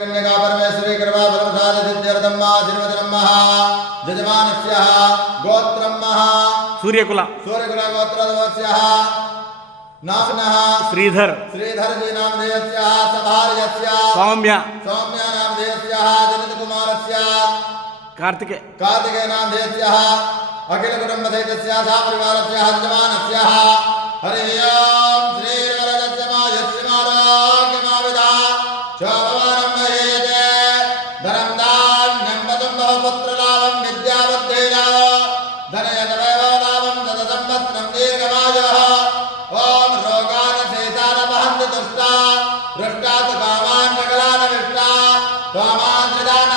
कन्यका परमेश्वरी कृपा फलप्रसाद सिद्ध्यर्थं मा जिन्मजनमः जजमानस्यः गोत्रं मः सूर्यकुल गोत्रस्य नाम्नः श्रीधर जी नामधेयस्यः सभार्यस्य सौम्य नामधेयस्यः जनितकुमारस्य कार्तिकेय नामधेयस्यः अखिल कुटुम्बसहितस्य सपरिवारस्य जजमानस्य हरि ओम श्री वरदस्य मायस्य मारोग्यमाविदा शोभवानं महेयते धनं धान्यं पदं बहुपुत्रलाभं विद्याबुद्धेन धनयन वैभवलाभं तदसंवत्सरं दीर्घमायुः ओम रोगानशेषानपहन्ति दुष्टा रुष्टा तु कामान् सकलान् विष्टा त्वामान् त्रिदान